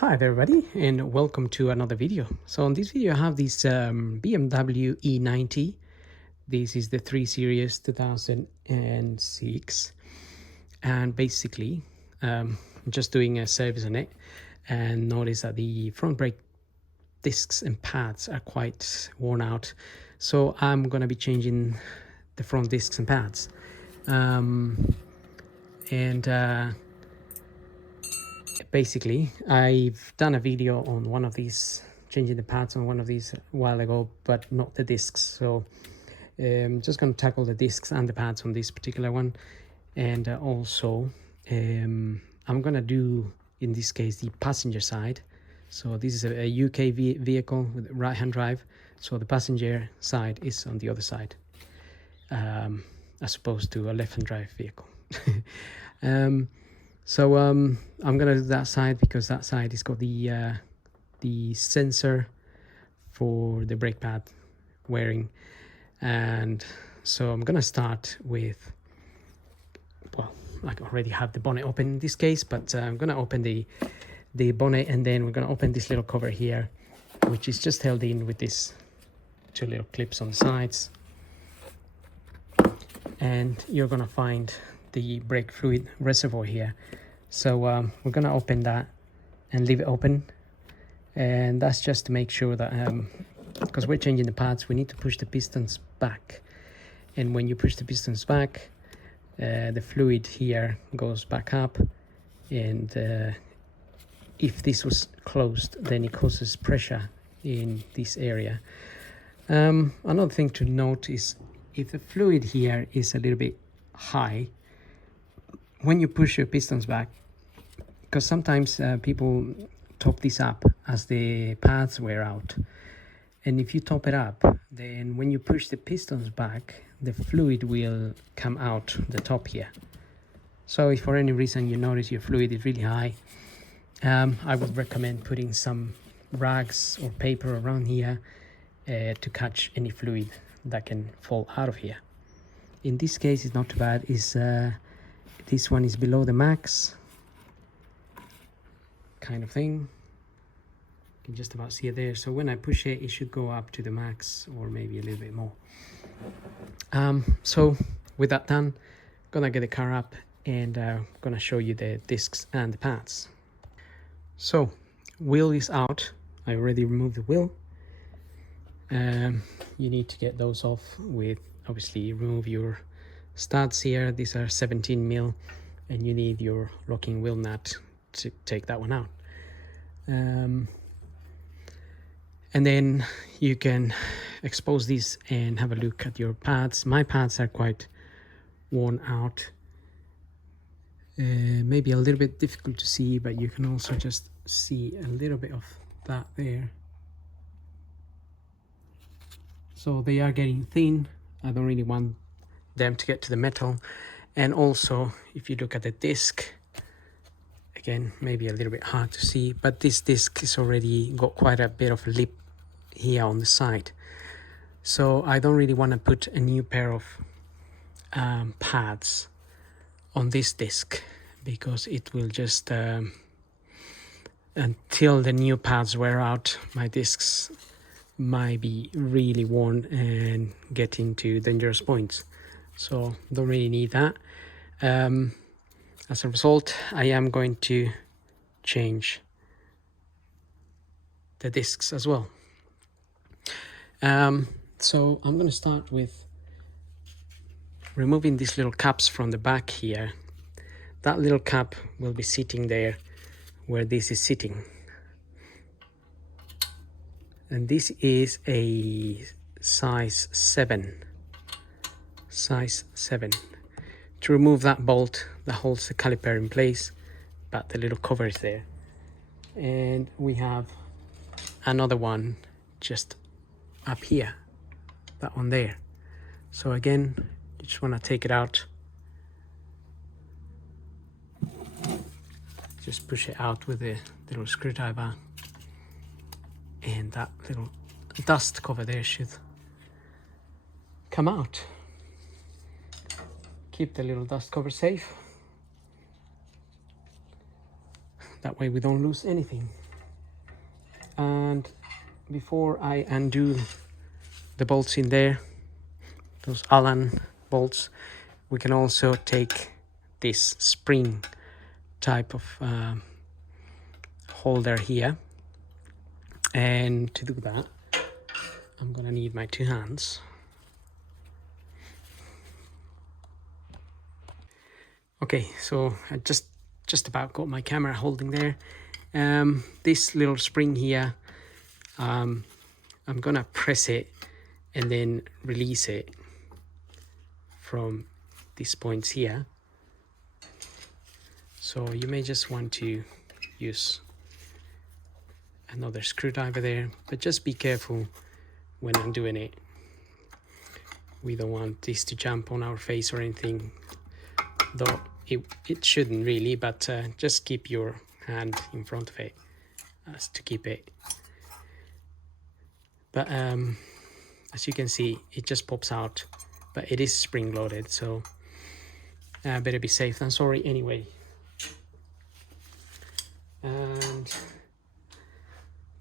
Hi everybody and welcome to another video. So in this video I have this BMW e90. This is the 3 Series 2006, and basically I'm just doing a service on it and notice that the front brake discs and pads are quite worn out. So I'm gonna be changing the front discs and pads. Basically, I've done a video on one of these, changing the pads on one of these a while ago, but not the discs. So I'm just going to tackle the discs and the pads on this particular one. And also, I'm going to do, in this case, the passenger side. So this is a UK vehicle with right-hand drive. So the passenger side is on the other side, as opposed to a left-hand drive vehicle. So I'm gonna do that side because that side has got the sensor for the brake pad wearing, and so I'm gonna start with, well, I already have the bonnet open in this case, but I'm gonna open the bonnet, and then we're gonna open this little cover here, which is just held in with these two little clips on the sides, and you're gonna find the brake fluid reservoir here. So we're gonna open that and leave it open, and that's just to make sure that because we're changing the pads, we need to push the pistons back, and when you push the pistons back, the fluid here goes back up, and if this was closed, then it causes pressure in this area. Another thing to note is if the fluid here is a little bit high, when you push your pistons back, because sometimes people top this up as the pads wear out, and if you top it up, then when you push the pistons back, the fluid will come out the top here. So if for any reason you notice your fluid is really high, I would recommend putting some rags or paper around here to catch any fluid that can fall out of here. In this case, it's not too bad. This one is below the max, kind of thing. You can just about see it there. So when I push it, it should go up to the max or maybe a little bit more. So with that done, gonna get the car up and gonna show you the discs and the pads. So wheel is out. I already removed the wheel. You need to get those off with, obviously, remove your studs here. These are 17mm, and you need your locking wheel nut to take that one out. And then you can expose these and have a look at your pads. My pads are quite worn out, maybe a little bit difficult to see, but you can also just see a little bit of that there. So they are getting thin. I don't really want them to get to the metal. And also, if you look at the disc, again, maybe a little bit hard to see, but this disc is already got quite a bit of lip here on the side. So I don't really want to put a new pair of pads on this disc, because it will just until the new pads wear out, my discs might be really worn and get into dangerous points. So don't really need that. As a result, I am going to change the discs as well. So I'm going to start with removing these little caps from the back here. That little cap will be sitting there where this is sitting, and this is a size 7. To remove that bolt that holds the caliper in place, but the little cover is there. And we have another one just up here, that one there. So again, you just want to take it out, just push it out with the little screwdriver, and that little dust cover there should come out. Keep the little dust cover safe. That way we don't lose anything. And before I undo the bolts in there, those Allen bolts, we can also take this spring type of holder here, and to do that I'm gonna need my 2 hands. Okay, so I just about got my camera holding there. This little spring here, I'm gonna press it and then release it from these points here. So you may just want to use another screwdriver there, but just be careful when I'm doing it. We don't want this to jump on our face or anything, though it shouldn't really, but just keep your hand in front of it as to keep it. But as you can see, it just pops out, but it is spring loaded, so better be safe than sorry anyway. And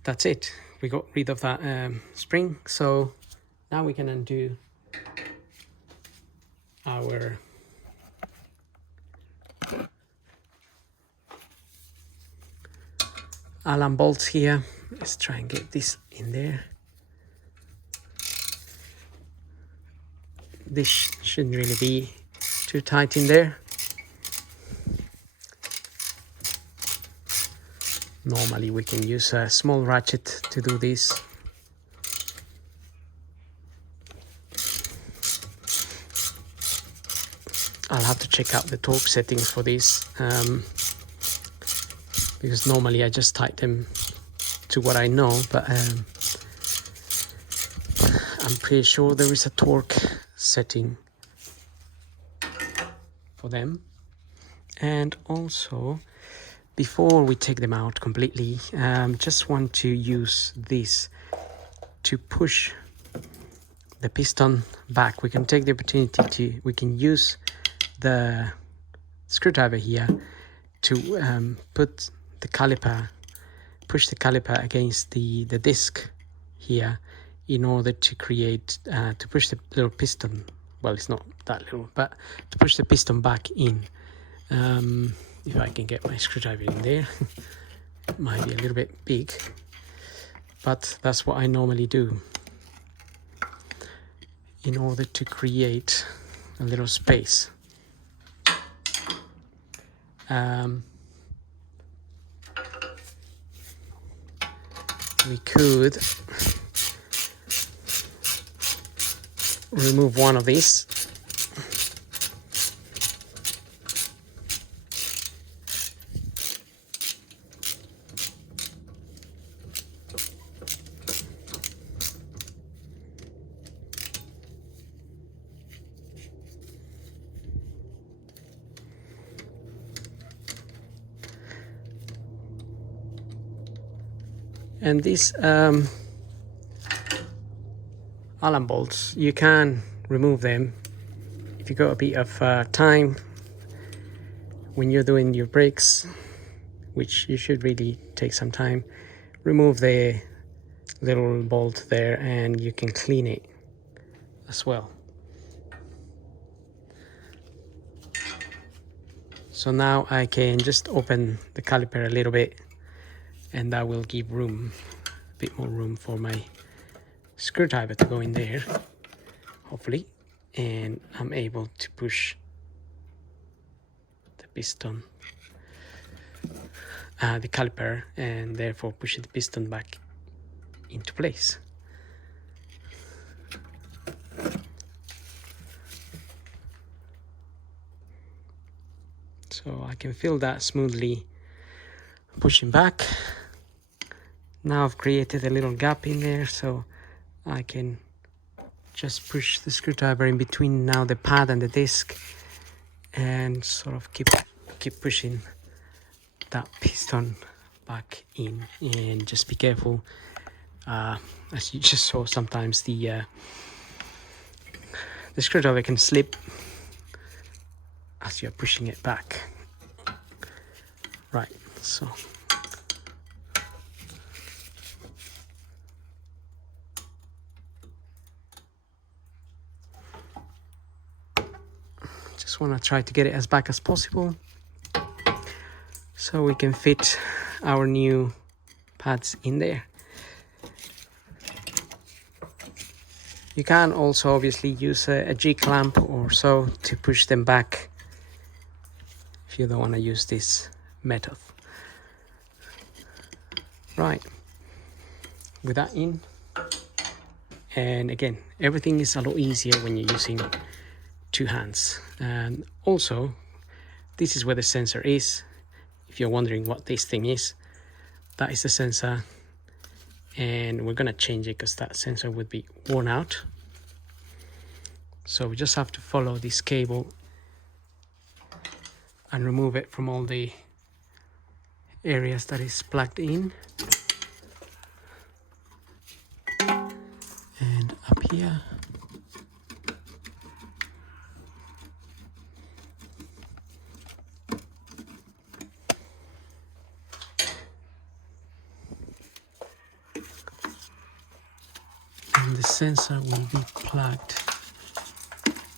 that's it, we got rid of that spring. So now we can undo our Allen bolts here. Let's try and get this in there. This shouldn't really be too tight in there. Normally we can use a small ratchet to do this. I'll have to check out the torque settings for this, because normally I just tighten them to what I know, but I'm pretty sure there is a torque setting for them. And also, before we take them out completely, just want to use this to push the piston back. We can take the opportunity we can use the screwdriver here to put the caliper, push the caliper against the disc here, in order to create, to push the little piston, well, it's not that little, but to push the piston back in. If I can get my screwdriver in there, it might be a little bit big, but that's what I normally do in order to create a little space. We could remove one of these. And these Allen bolts, you can remove them if you got a bit of time when you're doing your brakes, which you should really take some time. Remove the little bolt there and you can clean it as well. So now I can just open the caliper a little bit, and that will give room, a bit more room for my screwdriver to go in there, hopefully, and I'm able to push the piston, the caliper, and therefore push the piston back into place. So I can feel that smoothly pushing back. Now I've created a little gap in there, so I can just push the screwdriver in between now the pad and the disc, and sort of keep pushing that piston back in. And just be careful, as you just saw, sometimes the screwdriver can slip as you're pushing it back. Right, so just want to try to get it as back as possible so we can fit our new pads in there. You can also obviously use a G-clamp or so to push them back if you don't want to use this method. Right, with that in, and again, everything is a lot easier when you're using two hands. And also, this is where the sensor is. If you're wondering what this thing is, that is the sensor, and we're gonna change it because that sensor would be worn out. So we just have to follow this cable and remove it from all the areas that is plugged in. And up here. And the sensor will be plugged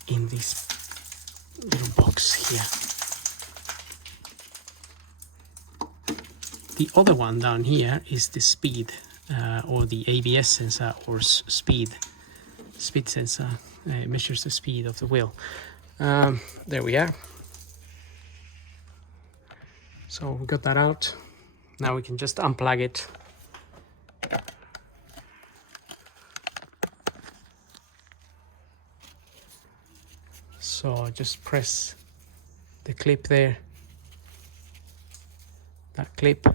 in this little box here. The other one down here is the speed or the ABS sensor or speed sensor. It measures the speed of the wheel. There we are. So we got that out. Now we can just unplug it. So just press the clip there, that clip.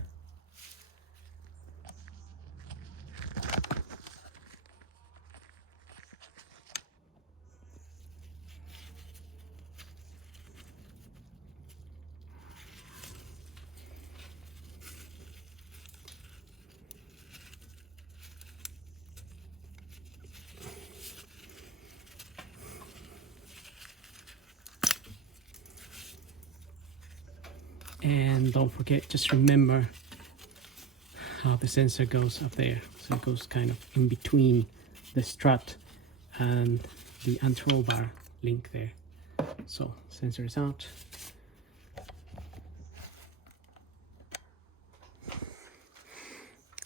And don't forget, just remember how the sensor goes up there. So it goes kind of in between the strut and the control bar link there. So sensor is out.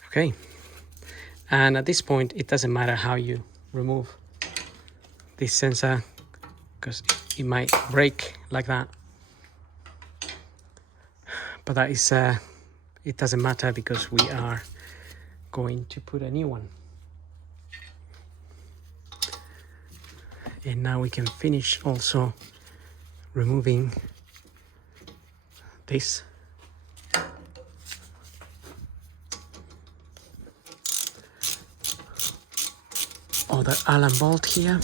Okay, and at this point it doesn't matter how you remove this sensor because it might break like that. But that is, it doesn't matter because we are going to put a new one. And now we can finish also removing this. Other Allen bolt here.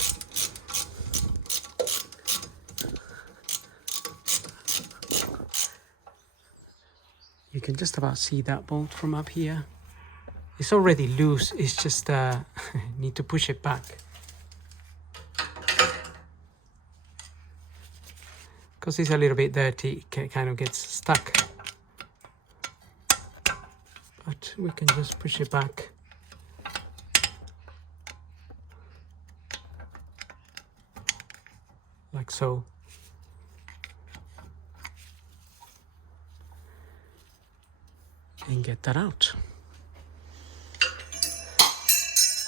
You can just about see that bolt from up here. It's already loose, it's just need to push it back. Because it's a little bit dirty, it kind of gets stuck. But we can just push it back. Like so. And get that out.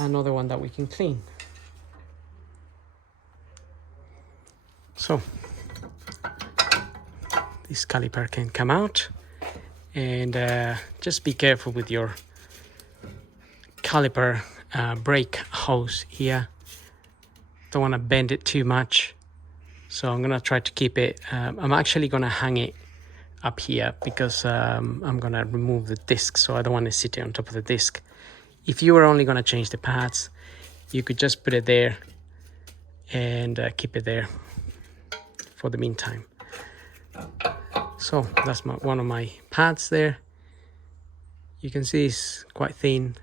Another one that we can clean. So this caliper can come out, and just be careful with your caliper brake hose here. Don't want to bend it too much, so I'm gonna try to keep it. I'm actually gonna hang it up here because I'm gonna remove the disc, so I don't want to sit on top of the disc. If you were only gonna change the pads, you could just put it there and keep it there for the meantime. So that's one of my pads there. You can see it's quite thin.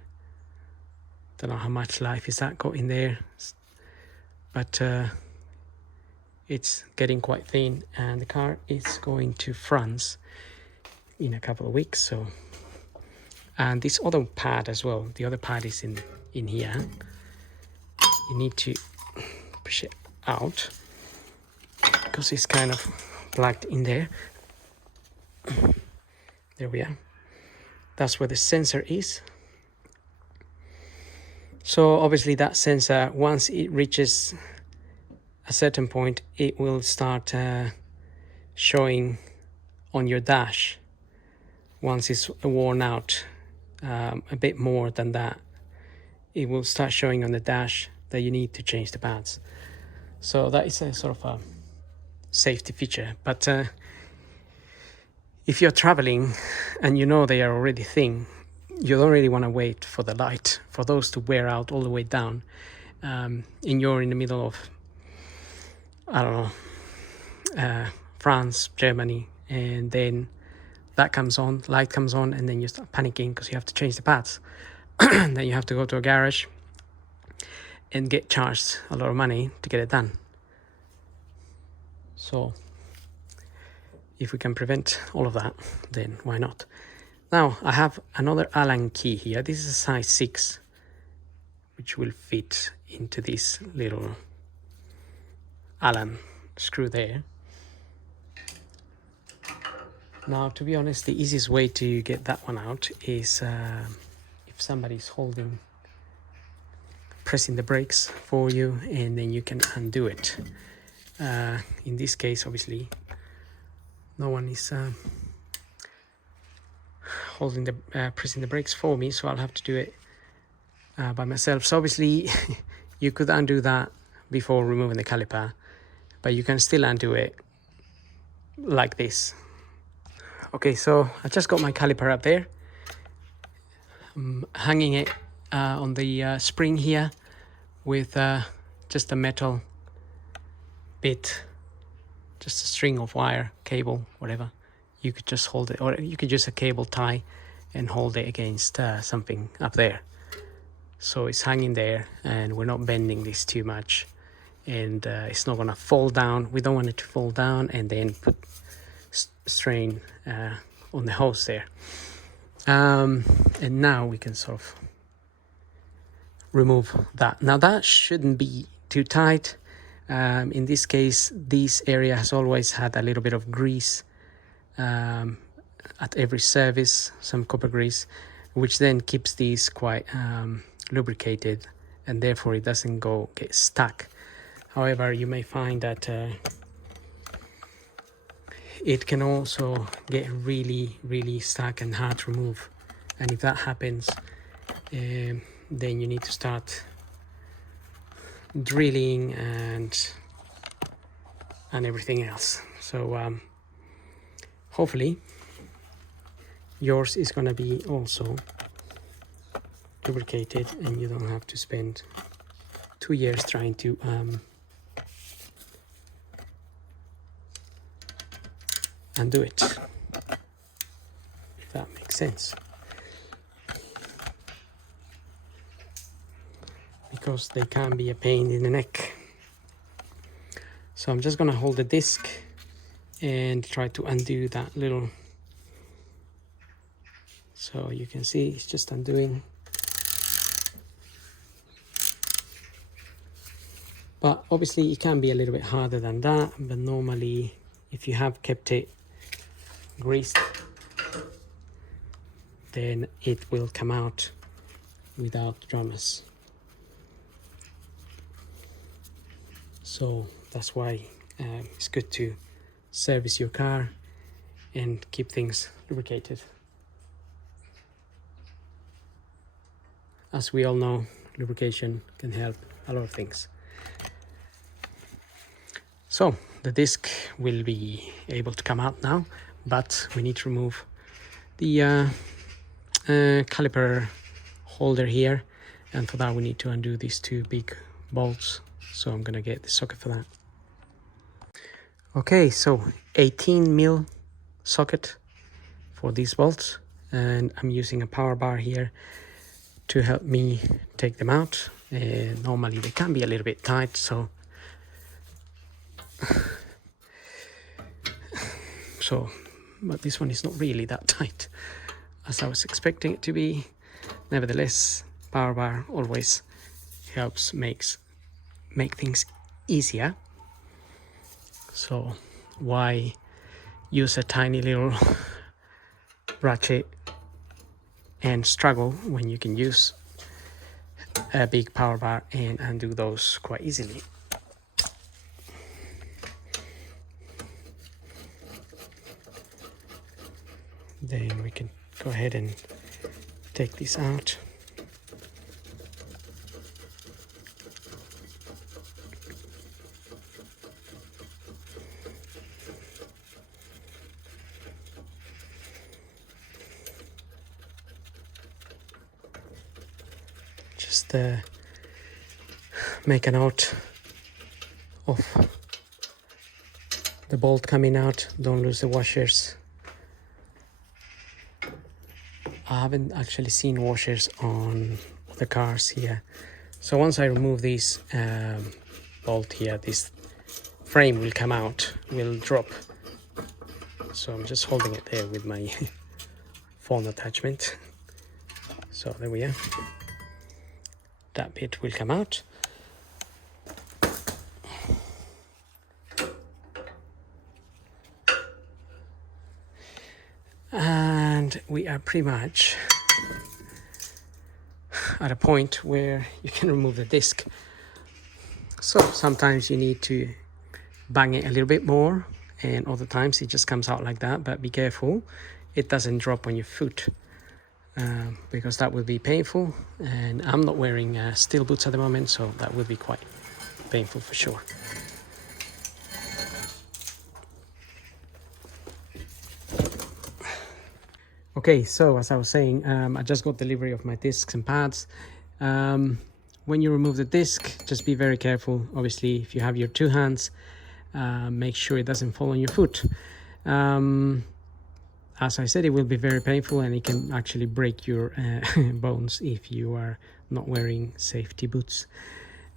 Don't know how much life is that got in there, but it's getting quite thin, and the car is going to France in a couple of weeks. So, and this other pad as well, the other pad is in here. You need to push it out because it's kind of plugged in there. There we are. That's where the sensor is. So obviously that sensor, once it reaches a certain point, it will start showing on your dash. Once it's worn out a bit more than that, it will start showing on the dash that you need to change the pads. So that is a sort of a safety feature. But if you're traveling and you know they are already thin, you don't really want to wait for the light, for those to wear out all the way down. And you're in the middle of, I don't know, France, Germany, and then that comes on, light comes on, and then you start panicking because you have to change the pads. Then you have to go to a garage and get charged a lot of money to get it done. So if we can prevent all of that, then why not? Now I have another Allen key here. This is a size 6, which will fit into this little Allen screw there. Now, to be honest, the easiest way to get that one out is if somebody's pressing the brakes for you, and then you can undo it. In this case, obviously, no one is pressing the brakes for me, so I'll have to do it by myself. So obviously, you could undo that before removing the caliper, but you can still undo it like this. Okay, so I just got my caliper up there. I'm hanging it on the spring here with just a metal bit, just a string of wire, cable, whatever. You could just hold it, or you could use a cable tie and hold it against something up there. So it's hanging there, and we're not bending this too much, and it's not gonna fall down. We don't want it to fall down and then put strain on the hose there. And now we can sort of remove that. Now that shouldn't be too tight. In this case, this area has always had a little bit of grease at every service, some copper grease, which then keeps these quite lubricated, and therefore it doesn't get stuck. However, you may find that it can also get really stuck and hard to remove, and if that happens, then you need to start drilling and everything else. So hopefully yours is going to be also lubricated, and you don't have to spend 2 years trying to undo it, if that makes sense, because they can be a pain in the neck. So I'm just gonna hold the disc and try to undo that little, so you can see it's just undoing. But obviously it can be a little bit harder than that, but normally if you have kept it greased, then it will come out without dramas. So that's why it's good to service your car and keep things lubricated. As we all know, lubrication can help a lot of things. So the disc will be able to come out now, but we need to remove the caliper holder here, and for that we need to undo these 2 big bolts. So I'm gonna get the socket for that. Okay, so 18mm socket for these bolts, and I'm using a power bar here to help me take them out. Normally they can be a little bit tight, so but this one is not really that tight as I was expecting it to be. Nevertheless, power bar always helps make things easier. So why use a tiny little ratchet and struggle when you can use a big power bar and undo those quite easily. Then we can go ahead and take this out. Just make a note of the bolt coming out, don't lose the washers. I haven't actually seen washers on the cars here. So once I remove this bolt here, this frame will come out, will drop. So I'm just holding it there with my phone attachment. So there we are. That bit will come out. And we are pretty much at a point where you can remove the disc. So sometimes you need to bang it a little bit more, and other times it just comes out like that. But be careful it doesn't drop on your foot, because that will be painful, and I'm not wearing steel boots at the moment, so that will be quite painful for sure. Okay, so as I was saying, I just got delivery of my discs and pads. When you remove the disc, just be very careful. Obviously, if you have your two hands, make sure it doesn't fall on your foot. As I said, it will be very painful, and it can actually break your bones if you are not wearing safety boots.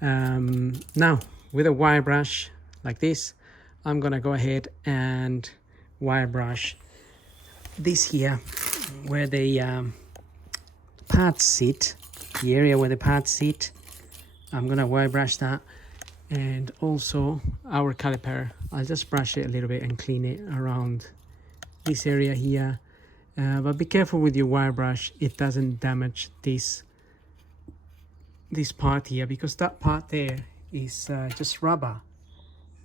Now, with a wire brush like this, I'm gonna go ahead and wire brush this here where the pads sit, the area where the pads sit. I'm gonna wire brush that, and also our caliper. I'll just brush it a little bit and clean it around this area here, but be careful with your wire brush, it doesn't damage this part here, because that part there is just rubber.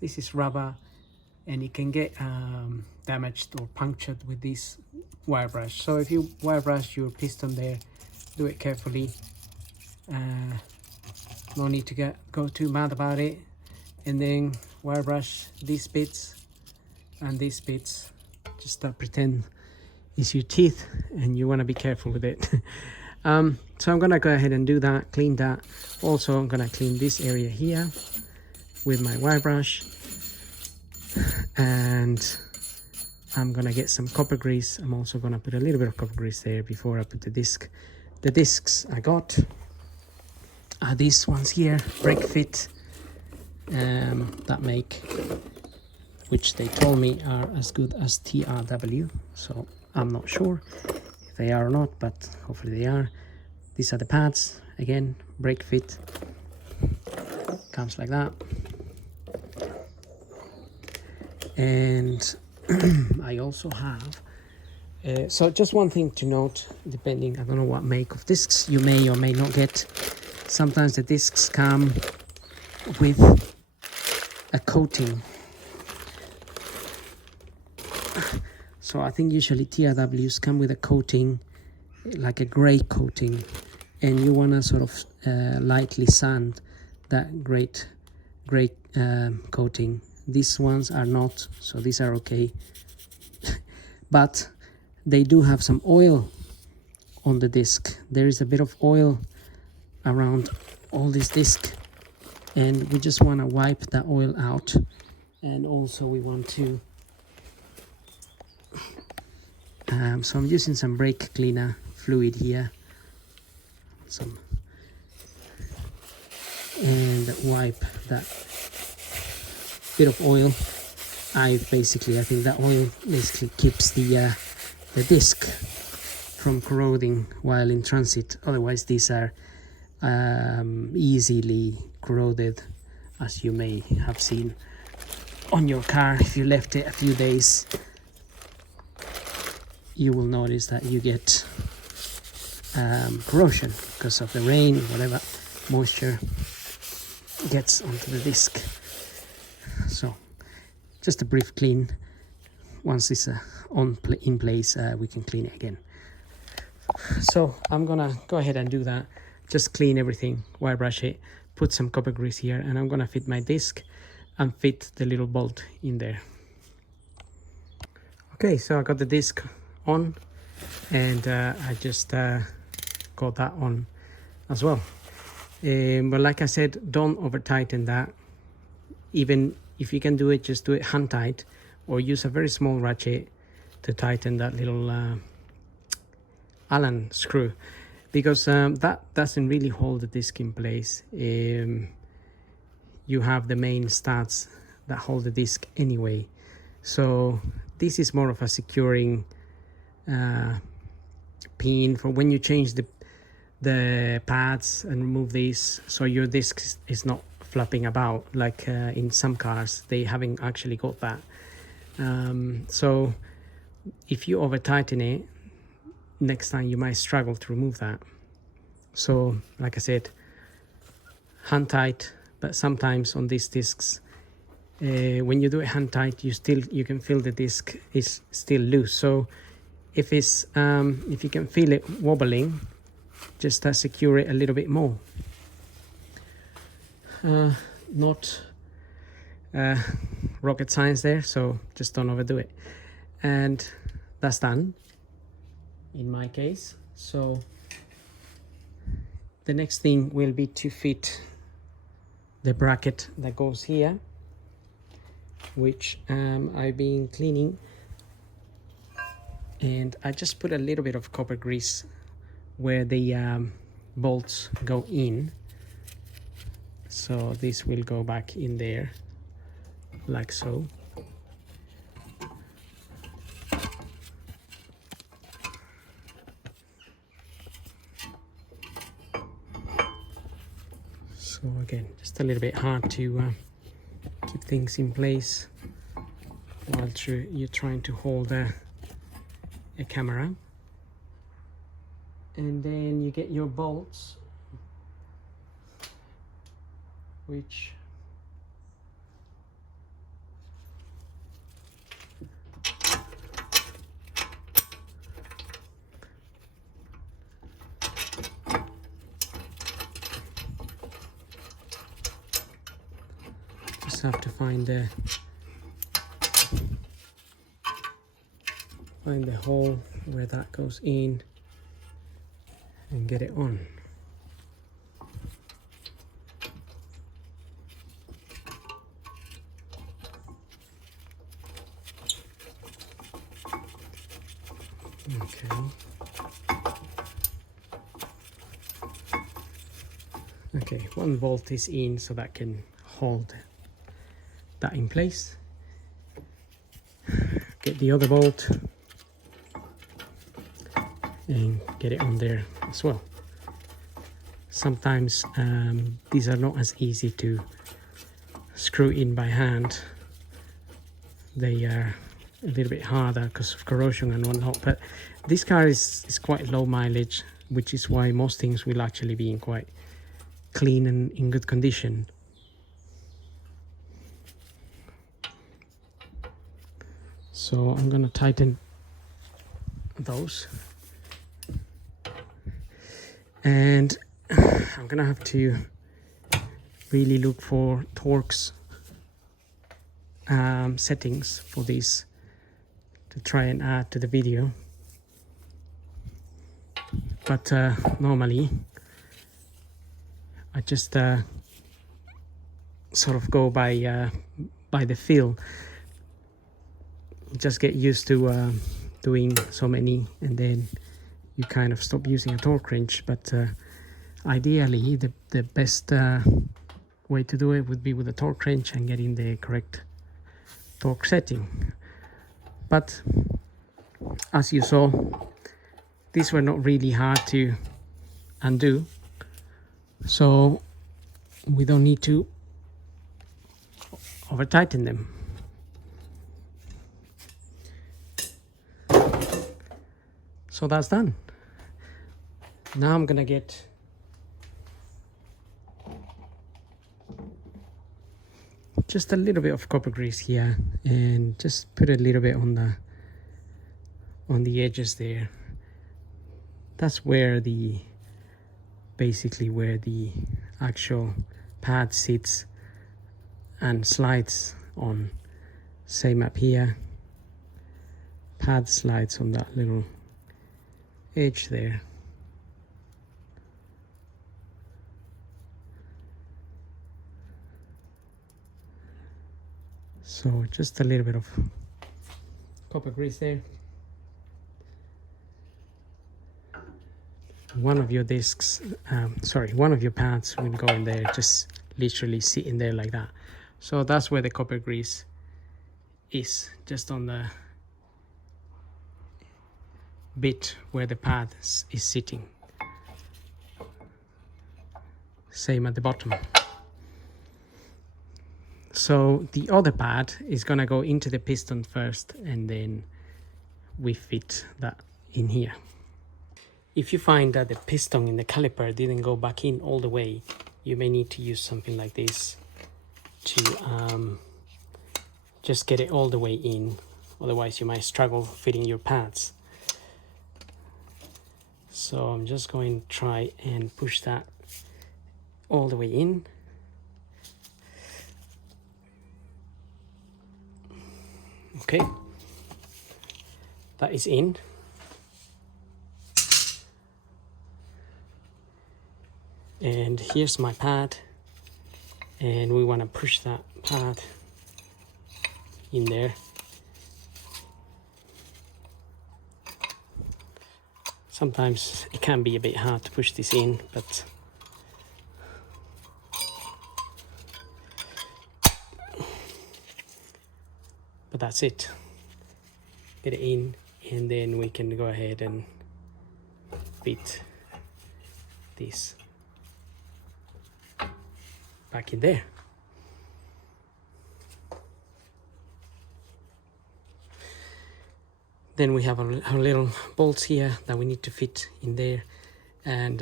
This is rubber, and it can get damaged or punctured with this wire brush. So if you wire brush your piston there, do it carefully. No need to go too mad about it. And then wire brush these bits and these bits. Just pretend it's your teeth, and you want to be careful with it. So I'm gonna go ahead and do that, clean that. Also, I'm gonna clean this area here with my wire brush, and I'm gonna get some copper grease. I'm also gonna put a little bit of copper grease there before I put the disc. The discs I got are these ones here, brake fit, that make, which they told me are as good as TRW. So I'm not sure if they are or not, but hopefully they are. These are the pads, again, brake fit, comes like that. And I also have, so just one thing to note, depending, I don't know what make of discs you may or may not get. Sometimes the discs come with a coating. So I think usually TRWs come with a coating, like a gray coating, and you want to sort of lightly sand that gray coating. These ones are not, so these are okay. But they do have some oil on the disc. There is a bit of oil around all this disc, and we just want to wipe that oil out. And also we want to so I'm using some brake cleaner fluid here, and wipe that bit of oil. I think that oil basically keeps the disc from corroding while in transit. Otherwise these are easily corroded, as you may have seen. on your car, if you left it a few days, you will notice that you get corrosion because of the rain, whatever moisture gets onto the disc. So just a brief clean. Once it's in place, we can clean it again. So I'm gonna go ahead and do that. Just clean everything, wire brush it, put some copper grease here, and I'm gonna fit my disc and fit the little bolt in there. Okay, so I got the disc on, and I just got that on as well. But like I said, don't over tighten that. Even if you can do it, just do it hand tight, or use a very small ratchet to tighten that little Allen screw, because that doesn't really hold the disc in place. You have the main studs that hold the disc anyway, so this is more of a securing pin for when you change the pads and remove these, so your disc is not flapping about like in some cars. They haven't actually got that. So if you over tighten it, next time you might struggle to remove that. So like I said, hand tight, but sometimes on these discs, when you do it hand tight, you can feel the disc is still loose. So if you can feel it wobbling, just secure it a little bit more. Not rocket science there, so just don't overdo it. And that's done in my case. So the next thing will be to fit the bracket that goes here, which I've been cleaning, and I just put a little bit of copper grease where the bolts go in, so this will go back in there like so. So again, just a little bit hard to keep things in place while you're trying to hold a camera. And then you get your bolts, which just have to find the hole where that goes in and get it on. Okay, one bolt is in, so that can hold that in place. Get the other bolt and get it on there as well. Sometimes these are not as easy to screw in by hand. They are a little bit harder because of corrosion and whatnot, but this car is quite low mileage, which is why most things will actually be in quite clean and in good condition. So I'm gonna tighten those, and I'm gonna have to really look for torques settings for this to try and add to the video, but normally I just sort of go by the feel. Just get used to doing so many, and then you kind of stop using a torque wrench. But ideally the best way to do it would be with a torque wrench and getting the correct torque setting. But as you saw, these were not really hard to undo, so we don't need to over tighten them. So that's done. Now I'm gonna get just a little bit of copper grease here and just put a little bit on the edges there. That's where basically where the actual pad sits and slides on. Same up here, pad slides on that little edge there. So just a little bit of copper grease there. One of your discs, one of your pads will go in there, just literally sit in there like that. So that's where the copper grease is, just on the bit where the pad is sitting. Same at the bottom. So the other pad is gonna go into the piston first, and then we fit that in here. If you find that the piston in the caliper didn't go back in all the way, you may need to use something like this to just get it all the way in. Otherwise you might struggle fitting your pads. So I'm just going to try and push that all the way in. Okay, that is in. And here's my pad, and we want to push that pad in there. Sometimes it can be a bit hard to push this in, but that's it. Get it in, and then we can go ahead and fit this back in there. Then we have our little bolts here that we need to fit in there, and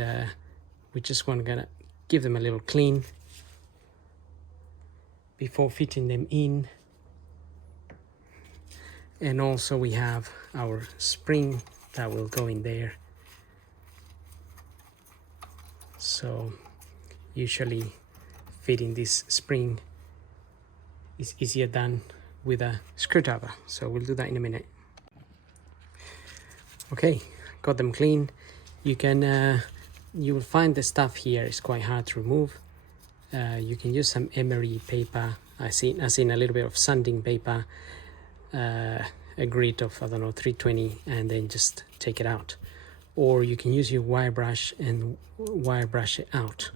we just want to give them a little clean before fitting them in. And also we have our spring that will go in there. So usually fitting this spring is easier done with a screwdriver, so we'll do that in a minute. Okay, got them clean. You will find the stuff here is quite hard to remove. You can use some emery paper. I seen a little bit of sanding paper, a grit of, I don't know, 320, and then just take it out. Or you can use your wire brush and wire brush it out.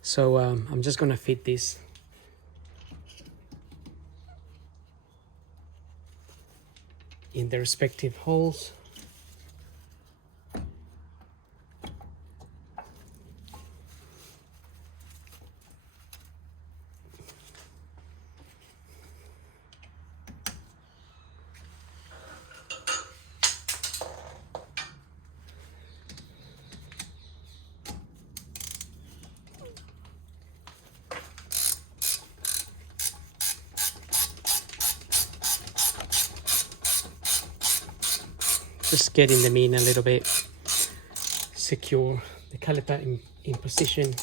So I'm just gonna fit this in the respective holes. Just getting them in a little bit, secure the caliper in position.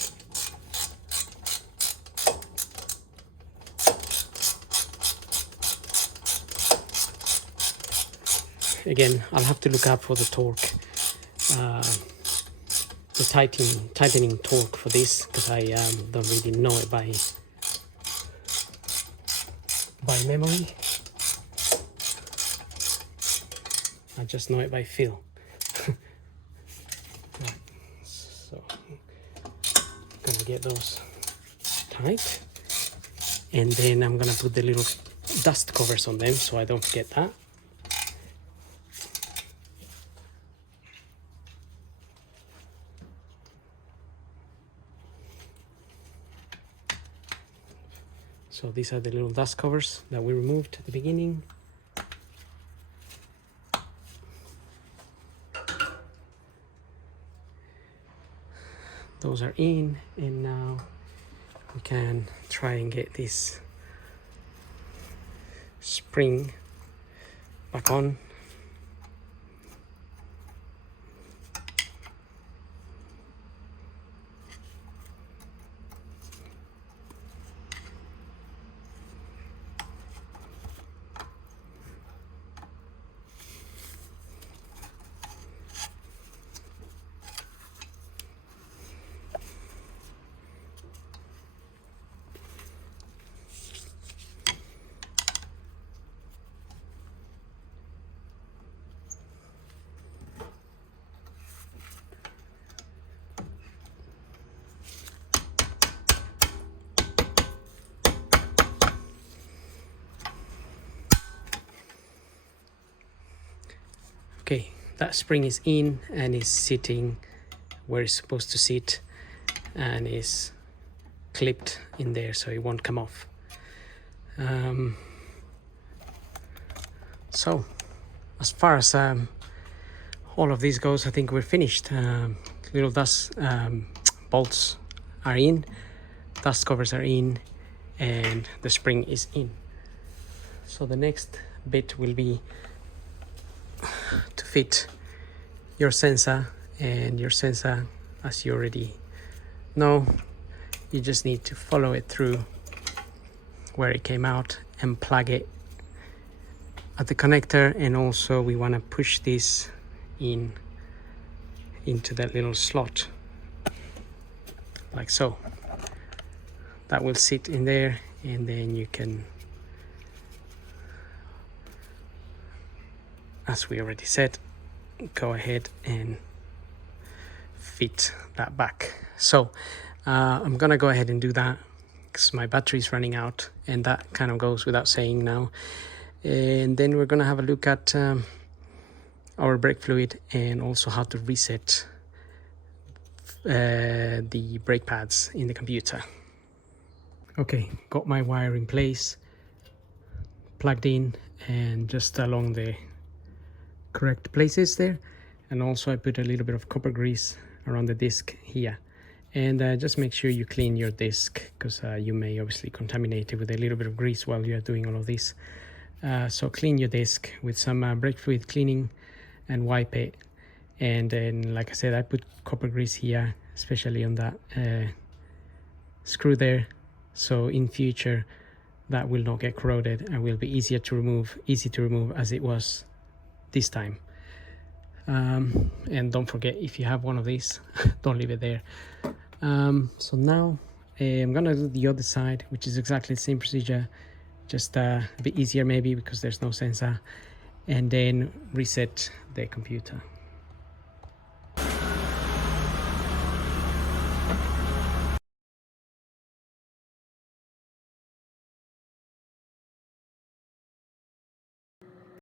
Again, I'll have to look out for the torque, the tightening torque for this, because I don't really know it by memory. I just know it by feel. Right. So I'm gonna get those tight, and then I'm gonna put the little dust covers on them so I don't forget that. So these are the little dust covers that we removed at the beginning. those are in, and now we can try and get this spring back on. Okay, that spring is in and is sitting where it's supposed to sit, and is clipped in there so it won't come off. So as far as all of this goes, I think we're finished. Little dust bolts are in, dust covers are in, and the spring is in. So the next bit will be to fit your sensor, and your sensor, as you already know, you just need to follow it through where it came out and plug it at the connector. And also we want to push this in into that little slot like so. That will sit in there, and then you can, as we already said, go ahead and fit that back. So I'm gonna go ahead and do that because my battery is running out, and that kind of goes without saying now. And then we're gonna have a look at our brake fluid, and also how to reset the brake pads in the computer. Okay, got my wire in place, plugged in, and just along the correct places there. And also I put a little bit of copper grease around the disc here, and just make sure you clean your disc, because you may obviously contaminate it with a little bit of grease while you're doing all of this. So clean your disc with some brake fluid cleaning and wipe it. And then, like I said, I put copper grease here, especially on that screw there, so in future that will not get corroded and will be easy to remove as it was this time. And don't forget, if you have one of these, don't leave it there. So now I'm gonna do the other side, which is exactly the same procedure, just a bit easier maybe because there's no sensor, and then reset the computer.